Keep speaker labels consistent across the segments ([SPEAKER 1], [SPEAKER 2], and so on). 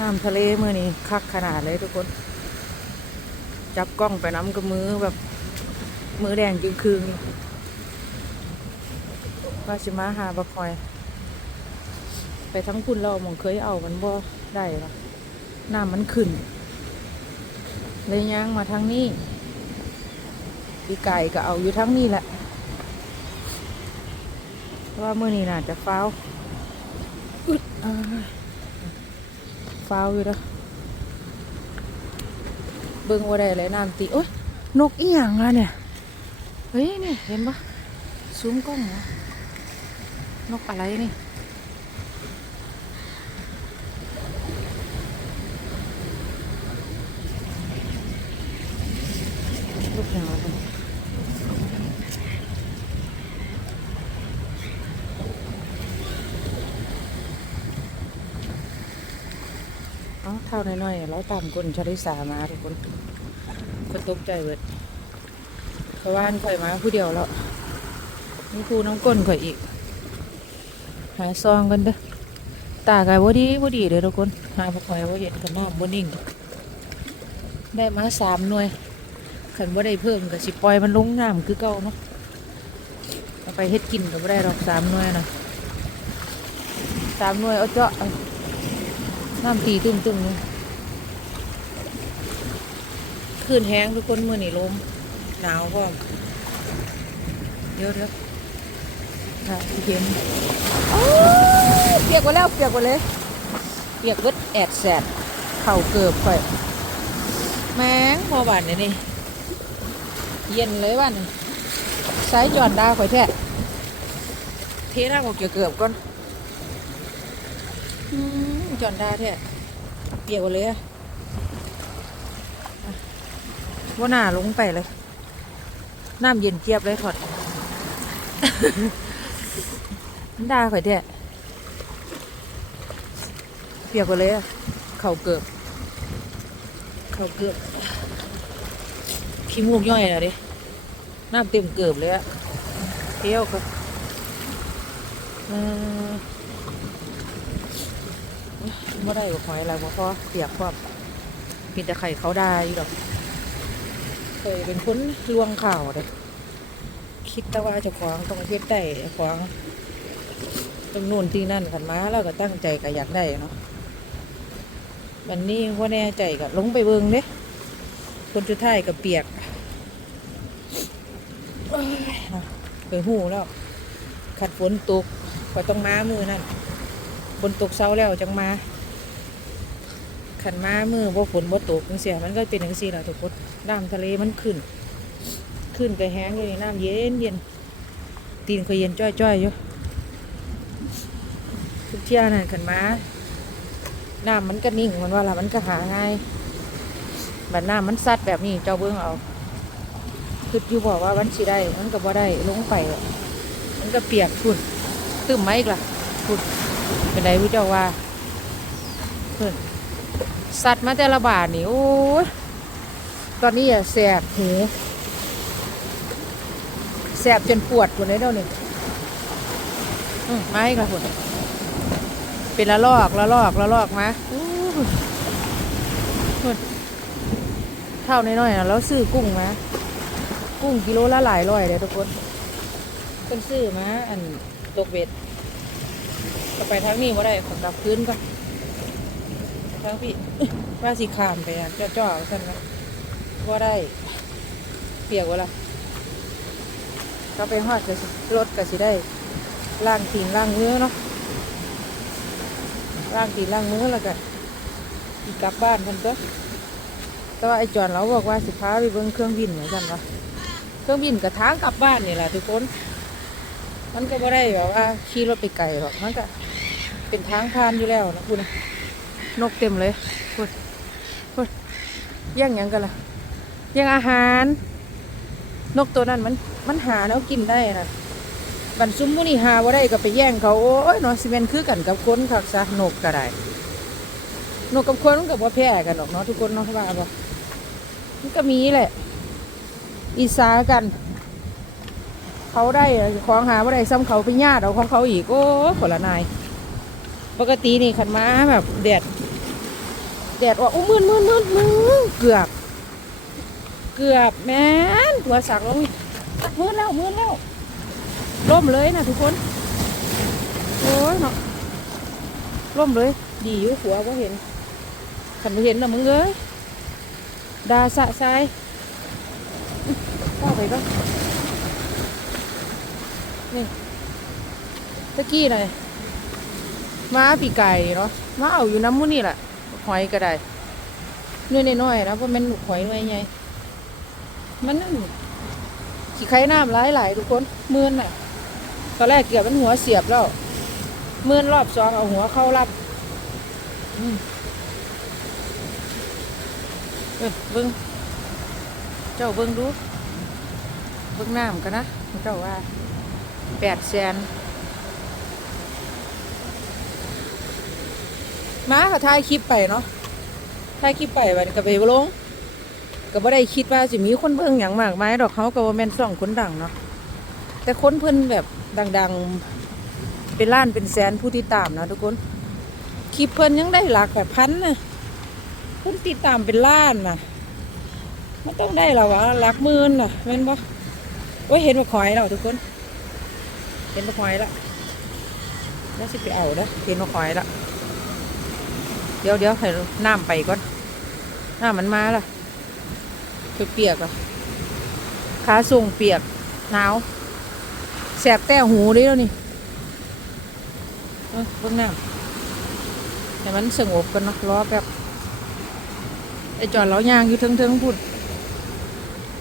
[SPEAKER 1] น้ำทะเลเมื่อนี้คักขนาดเลยทุกคน จับกล้องไปน้ำกับมือแบบมือแดงจึงคืงอยู่ว่าชิมาหาบะคอย ไปทั้งคุณเราหมองเคยเอามันบ่ได้หรอน้ำมันขึ้น เลยย่างมาทางนี้ปีไก่ก็เอาอยู่ทั้งนี้แหละว่าเมื่อนี้น่าจะฟ้าอึดอ่า ฟ้าวอยู่แล้วเบิ่งว่าได้เลยน้ำตีโอ๊ยนกอีหยังอะเนี่ยเฮ้ยเนี่ยเห็นปะซูมกล้องเหรอนกอะไรนี่ลูกแข็งแล้วกัน เท่าน้อยๆเราตามคนชาลิสามาทุกคนคนตกใจเบิดเพราะว่าอันข่อยมาผู้เดียวแล้วนี่ครูน้องก้นข่อยอีก หาซองกันเด้อตากายบ่ดีบ่ดีเลยทุกคนหาพวกข่อยบ่เห็นกันน้องบ่นิ่งได้มาสามหน่วยขันว่าได้เพิ่มกับสิปอยมันลงน้ำคือเก่าเนาะเอาไปเฮ็ดกินกับได้ดอกสามหน่วยนะสามหน่วยเอาเจาะ น้ำตีตุ้มตุ้มๆนี่คืนแห้งทุกคนมื่อนี่ลมหนาวพร้อมเยวเดี๋ยวค่ะเข็มโอ้ยเปียกหมดแล้วเปียกหมดเลยเปียกเวดแอดแสดเข่าเกือบข่อยแมงพอบานเนี่ยนี่ เย็นเลยบ้านนี่สายจอนดาข่อยแท้เทน้ำออกเกือบก่อนอื จอนดาแท้เปียกเลยอะอะว่าหน้าลงไปเลย น้ำเย็นเจี๊ยบเลยถอดดาข่อยแท้เปียกเลยอะเข่าเกือบ เข่าเกือบขี้มูกย่อยนะดิน้ำเต็มเกือบเลยอะเที่ยวก็เออ ไม่ได้กับหอยอะไรเพราะพอเปียกความมีแต่ไข่เขาได้อยู่ดอกเคยเป็นคนลวงข่าวเลยคิดแต่ว่าจะขวางต้องเฮ็ดได้ขวางตรงนู่นที่นั่นขันมาแล้วก็ตั้งใจก็อยากได้เนาะวันนี้ว่าแน่ใจก็ลงไปเบิ่งเด้คนสุดท้ายกับเปียกเอ้ยไปหูแล้วขัดฝนตกก็ต้องม้ามือนั่น ฝนตกเช้าแล้วจังมาขันมามือว่าฝนว่าตกจังเสียมันก็เป็นอย่างสี่แหละทุกคนน้ำทะเลมันขึ้น ขึ้นไปแห้งอยู่ในน้ำเย็นเย็นตีนก็เย็นจ้อยจ้อยๆอยู่ทุกเที่ยนั่นขันมาน้ำมันก็นิ่งมันว่าละมันก็หาง่ายแบัดน้ำมันซัดแบบนี้เจ้าเบิ้องเอาคืออยู่บอกว่าวันสิได้ มันก็บ่ได้ลงไป มันก็เปียกฝุ่นตึมไหมอีกล่ะฝุ่น เป็นไรผู้เจ้าว่าเพิ่นสัตว์มาแต่ละบาทนี่โอ้ยตอนนี้อะแสบหูแสบจนปวดปวดเลยเดี๋ยวนี้อืมมาอีกล่ะฝุ่นเป็นละลอกละลอกละลอกมาอู้หูฝุ่นเท่าน้อยๆนะแล้วซื้อกุ้งมากุ้งกิโลละหลายร้อยเลยทุกคนเป็นซื้อมาอันตกเบ็ด ก็ไปทางนี้ว่าได้ขอกลับคืนก่อนทางพี่ว่าสิขามไปอะจ่อๆกันนะว่าได้ เปียกวะล่ะก็ไปหอดกับรถก็สิได้ล่างตีนล่างมือเนาะล่างตีนล่างมือแล้วก็อีกกลับบ้านกันตัวแต่ว่าไอ้จอนเราบอกว่าสิพาไปเบิ่งเครื่องบินเหมือนกันวะเครื่องบินกับทางกลับบ้านนี่แหละทุกคน มันก็ไม่ได้แบบว่าขี่รถไปไกลหรอกมันก็เป็นทางผ่านอยู่แล้วนะคุณนกเต็มเลยคุณคุณย่างยังกันล่ะย่างอาหาร นกตัวนั้นมันมันหาแล้วกินได้นะบันซุ้มมุนี่หาว่าได้ก็ไปแย่งเขาโอ้ยนาะสิเมนคือกันกับคนคักซะนกก็ได้นกกับคนมันกับว่าแพ้กันหรอกเนาะทุกคนเนาะว่าบ่มันก็มีแหละ อีสากัน เขาได้ของหาว่าได้ซ้ำเขาไปญาติเอาของเขาอีกโอ้คนละนาย ปกตินี่ขันมาแบบแดดแดดออกอุ้มืนมืนมืนมืนเกือบ เกือบแม่นตัวสักลงมืนแล้วมืนแล้วล่มเลยนะทุกคนโอ้ยเนาะล่มเลย ดีอยู่หัวก็เห็นขันไม่เห็นนะมึงเอ้ยดาสะทรายเข้าไปปะ นี่ตะกี้หน่อยมาปีไก่เนาะมาเอาอยู่น้ำมุนี่แหละหอยก็ได้น่วยน้อยๆนะเพราะมันหอยน่วยใหญ่มันนั่นขี้ไข่น้ำหลายหลายๆทุกคนมื่นน่ะ ตอนแรกเกือบมันหัวเสียบแล้วมื่นรอบสองเอาหัวเข้ารับเอ้ยเบิ้งเจ้าเบิ้งดูเบิ้งน้ำกันนะเจ้าว่า แปดแสนมาก็ถ่ายคลิปไปเนาะถ่ายคลิปไปวันนี้ก็ไปลงก็บ่ได้คิดว่าสิมีคนเบิ่งอย่างมากมายดอกเขาก็บ่แม่นส่องคนดังเนาะแต่คนเพิ่นแบบดัง ๆ เป็นล้านเป็นแสนผู้ติดตามนะทุกคนคลิปเพิ่นยังได้หลักแบบพันนะคนติดตามเป็นล้านนะมันต้องได้แล้ววะหลักหมื่นนะแม่นบ่โอ้ยเห็นบ่คอยแล้วทุกคน ห็นบ่คอยแล้วแล้วสิไปเอาเด้เห็นบ่คอยแล้วเดี๋ยวเดี๋ยวให้น้ำไปก่อนน้ำมันมาละเปียกๆละขาส่งเปียกหนาวแสบแต่หูดิแล้วนี่เออเบิ่งน้ำให้มันสงบกันนาะรอแป๊บไอจอดเรายางอยู่เทิงๆพุ่น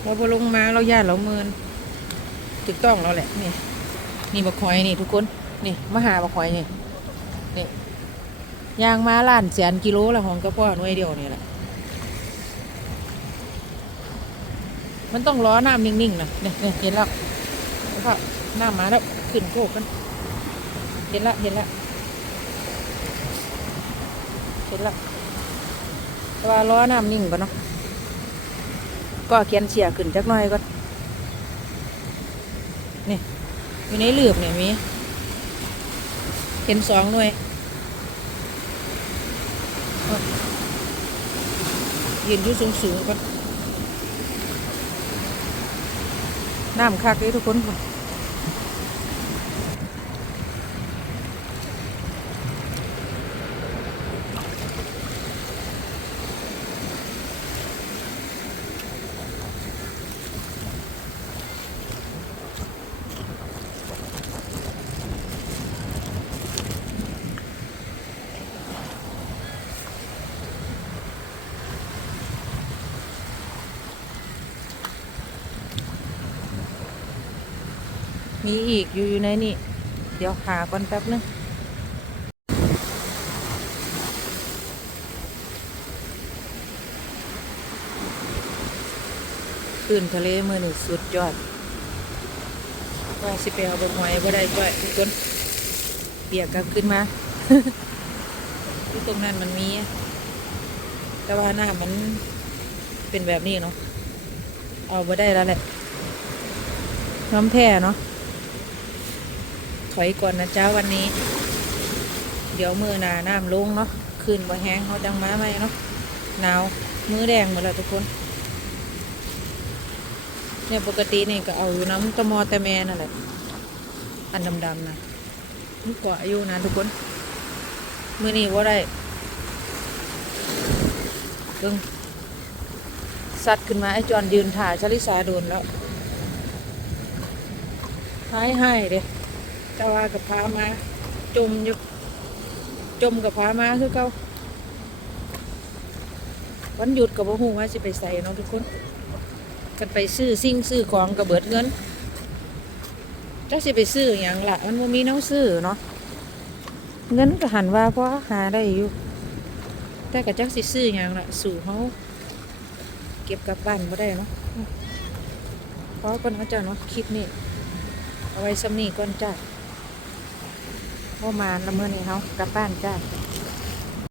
[SPEAKER 1] เราพอลงมาเราย่าเราเมินถูกต้องเราแหละนี่ นี่บักหอยนี่ทุกคน นี่มาหาบักหอยนี่ นี่ยางมาล้านแสนกิโลละของกระป๋อหน่วยเดียวนี่แหละ มันต้องล้อน้ำนิ่งๆนะเนี่ยเนี่เห็นแล้วแล้วก็น้ำมาแล้วขึ้นโคกกัน เห็นละเห็นละเห็นละแต่ว่าล้อน้ำนิ่งก่อนเนาะก็เขียนเสียขึ้นจักหน่อยก่อนนี่ อยู่ในเหลือบเนี่ยมีเห็นสองหน่วยยืนอยู่สูงสูงๆก่อนน้ำคักเลยทุกคนค่ะ มีอีกอยู่อยู่ในนี่ เดี๋ยวหาก่อนแป๊บนึงขึ้นทะเลมือหนึ่งสุดยอด ว่าสิไปเอาบกหอยบ่ได้ก็ทุกคนเปียกกลับขึ้นมาที่ตรงนั้นมันมี แต่ว่าหน้ามันเป็นแบบนี้เนาะเอาบ่ได้แล้วแหละน้ำแพ้เนาะ ถอยก่อนนะจ้าวันนี้ เดี๋ยวมือหนาน้ำลงเนาะคืนบ่แห้งเขาจังมาไหมเนาะหนาวมือแดงหมดแล้วทุกคน เนี่ยปกตินี่ก็เอาอยู่น้ำตะมอตะแมนั่นแหละอันดำๆนะมันเกาะอยู่นะทุกคนมือนี้ว่าได้เบิ่งสัตว์ขึ้นมาไอ้จอนยืนถ่ายชลิสาโดนแล้วหายให้เด้ แต่ว่ากับพามาจมอยู่จมกับพามาคือเก่าวันหยุดกับบ่ฮู้ว่าสิไปใส่เนาะทุกคนกันไปซื้อสิ่งซื้อของกับเบิดเงินจักสิไปซื้ออย่างละมันบ่มีน้องซื้อเนาะเงินก็หันว่าเพราะหาได้อยู่แต่ก็จักสิซื้ออย่างละสู่เขาเก็บกลับบ้านบ่ได้เนาะเพราะก่อนเขาเจ้าเนาะคลิปนี้เอาไว้สำนีก่อนจ้า พ่อมาละเมื่อนี้เขากลับบ้านจ้า